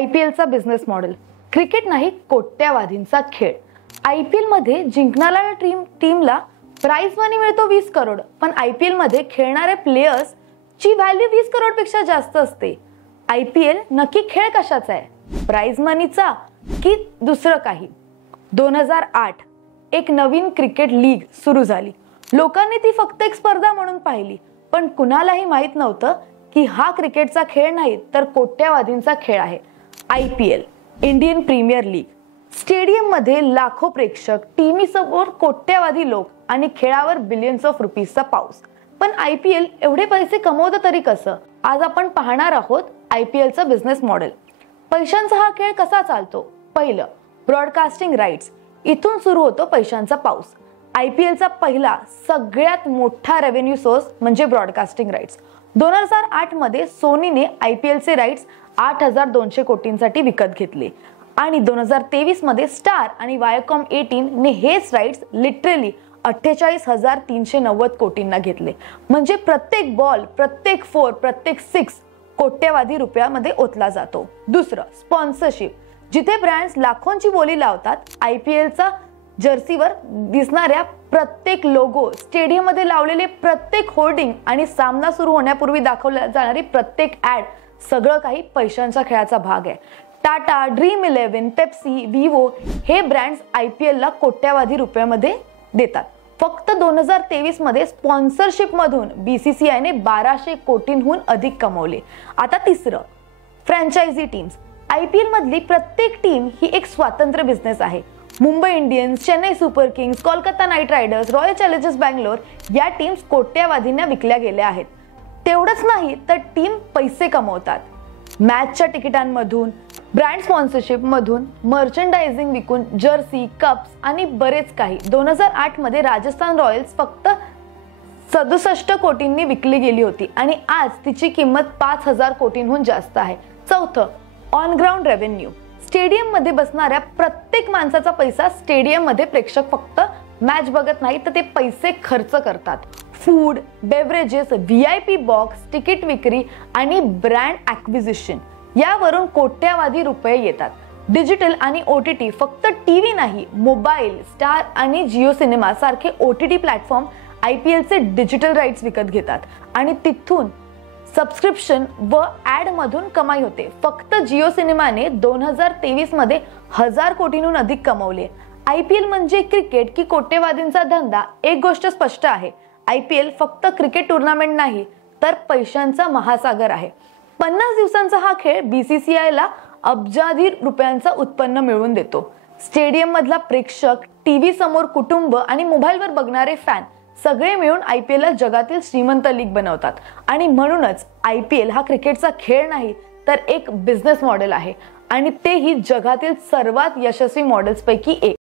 आयपीएलचा business model. Cricket नाही, कोट्यावधींचा खेळ. IPL मध्ये जिंकणाऱ्या टीमला प्राइज मनी मिळतो 20 करोड, पण आयपीएल मध्ये खेळणारे प्लेयर्स ची व्हॅल्यू 20 करोड पेक्षा जास्त असते. आयपीएल नक्की खेळ कशाचा आहे? प्राइज मनीचा की दुसरं काही? 2008 एक नवीन क्रिकेट लीग सुरू झाली. लोकांनी ती फक्त एक स्पर्धा म्हणून पाहिली, पण कुणालाही माहित नव्हतं की हा क्रिकेटचा खेळ नाही तर कोट्यावधींचा खेळ आहे. IPL, Indian Premier League. Stadium मध्ये लाखो प्रेक्षक, टीव्ही समोर कोट्यावधी लोक आणि खेळावर बिलियन्स ऑफ रुपीजचा पाऊस. पण आयपीएल एवढे पैसे कमवतं तरी कसं? आज आपण पाहणार आहोत आयपीएलचा बिझनेस मॉडेल. पैशांचा हा खेळ कसा चालतो? पहिलं, ब्रॉडकास्टिंग राईट्स. इथून सुरू होतो पैशांचा पाऊस. आयपीएलचा पहिला सगळ्यात मोठा रेव्हेन्यू सोर्स म्हणजे ब्रॉडकास्टिंग राईट्स. 2008 मध्ये सोनीने आयपीएलचे राईट्स 8200 कोटींसाठी विकत घेतले आणि 2023 मध्ये स्टार आणि वायाकॉम 18 ने हेच राईट्स लिटरली 48,390 कोटींना घेतले. म्हणजे प्रत्येक बॉल, प्रत्येक फोर, प्रत्येक सिक्स कोट्यवधी रुपयामध्ये ओतला जातो. दुसरं, स्पॉन्सरशिप. जिथे ब्रँड्स लाखोंची बोली लावतात, आयपीएलचा जर्सीवर दिसणाऱ्या प्रत्येक लोगो, स्टेडियम मध्ये लावलेले प्रत्येक होर्डिंग आणि सामना सुरू होण्यापूर्वी दाखवल्या जाणारी प्रत्येक ऍड, सगळं काही पैशांच्या खेळाचा भाग आहे. टाटा, ड्रीम 11, पेप्सी, विवो हे ब्रँड्स आयपीएलला कोट्यावधी रुपयामध्ये देतात. फक्त 2023 मध्ये स्पॉन्सरशिप मधून बीसीसीआयने 1200 कोटींहून अधिक कमवले. आता तिसरं, फ्रँचायझी टीम्स. आयपीएल मधली प्रत्येक टीम ही एक स्वतंत्र बिझनेस आहे. Mumbai Indians, Chennai super Kings, Kolkata night riders, royal challengers Bangalore या टीम्स कोट्यावधींना विकल्या गेल्या आहेत. तेवढंच नाही तर टीम पैसे कमवतात. मॅचच्या तिकिटांमधून, ब्रँड स्पॉन्सरशिप मधून, मर्चंडायझिंग विकून, जर्सी, कप्स आणि बरेच काही. 2008 मध्ये राजस्थान रॉयल्स फक्त 67 कोटींनी विकली गेली होती आणि आज तिची किंमत 5000 कोटींहून जास्त आहे. चौथं, ऑन ग्राउंड रेव्हेन्यू. स्टेडियम मध्ये बसणाऱ्या प्रत्येक माणसाचा पैसा. स्टेडियम मध्ये प्रेक्षक फक्त मॅच बघत नाही तर ते पैसे खर्च करतात. Food, beverages, VIP box, ticket विक्री आणि ब्रँड ॲक्विजिशन यावरून कोट्यावधी रुपये येतात. डिजिटल आणि ओटीटी. फक्त टीव्ही नाही, मोबाईल, स्टार आणि जिओ सिनेमा सारखे ओटीटी प्लॅटफॉर्म आयपीएलचे डिजिटल राईट्स विकत घेतात आणि तिथून सबस्क्रिप्शन व ऍड मधून कमाई होते. फक्त जिओ सिनेमाने 2023 मध्ये 1000 कोटींहून अधिक कमवले. आयपीएल म्हणजे क्रिकेट की कोट्यवधींचा धंदा? एक गोष्ट स्पष्ट आहे, आयपीएल फक्त क्रिकेट टुर्नामेंट नाही तर पैशांचा महासागर आहे. 50 दिवसांचा हा खेळ बीसीसीआयला अब्जाधी रुपयांचा उत्पन्न मिळवून देतो. स्टेडियम मधला प्रेक्षक, टीव्ही समोर कुटुंब आणि मोबाईलवर बघणारे फॅन सगळे मिळून आयपीएलला जगातील श्रीमंत लीग बनवतात. आणि म्हणूनच आयपीएल हा क्रिकेटचा खेळ नाही तर एक बिझनेस मॉडेल आहे आणि तेही जगातील सर्वात यशस्वी मॉडेल्स पैकी एक.